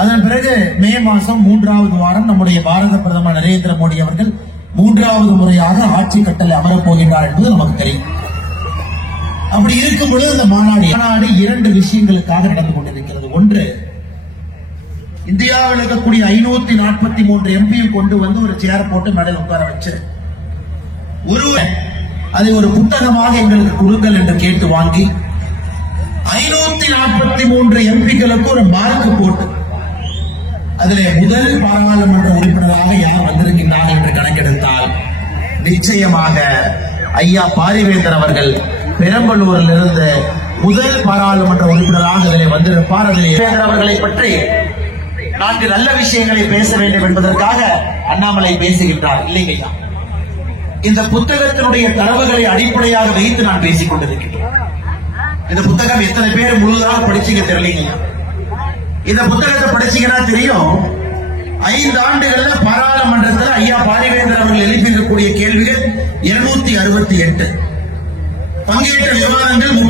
அதன் பிறகு மே மாசம் 3வது வாரம் நம்முடைய பாரத பிரதமர் நரேந்திர மோடி அவர்கள் 3வது முறையாக ஆட்சி கட்டளை அமரப் போகின்றார் என்பது நமக்கு தெரியும். அப்படி இருக்கும் பொழுது இந்த மாநாடு 2 விஷயங்களுக்காக நடந்து கொண்டிருக்கிறது. ஒன்று, இந்தியாவில் இருக்கக்கூடிய 543 எம்பியும் கொண்டு வந்து ஒரு சேர் போட்டு மேடையில் உட்கார வச்சு ஒருவர் அதை ஒரு புத்தகமாக எங்களுக்கு கொடுங்கள் என்று கேட்டு வாங்கி 543 எம்பிக்களுக்கு ஒரு மார்க் போட்டு அதிலே முதல் பாராளுமன்ற உறுப்பினராக யார் வந்திருக்கின்றார்கள் என்று கணக்கெடுத்தால் நிச்சயமாக ஐயா பாரிவேந்தர் அவர்கள் பெரம்பலூரில் இருந்து முதல் பாராளுமன்ற உறுப்பினராக அதிலே வந்திருப்பார். அதிலே அவர்களை பற்றி 4 நல்ல விஷயங்களை பேச வேண்டும் என்பதற்காக அண்ணாமலை பேசுகின்றார். இல்லைங்கய்யா, இந்த புத்தகத்தினுடைய தரவுகளை அடிப்படையாக வைத்து நான் பேசிக் கொண்டிருக்கிறேன். இந்த புத்தகம் எத்தனை பேர் முழுதாக படிச்சீங்க தெரியலீங்கய்யா. இந்த புத்தகத்தை படிச்சீங்கன்னா தெரியும், 5 ஆண்டுகள்ல பாராளுமன்றத்தில் ஐயா பாரிவேந்தர் அவர்கள் எழுப்பியிருக்கக்கூடிய கேள்விகள் 268, பங்கேற்ற விவாதங்கள்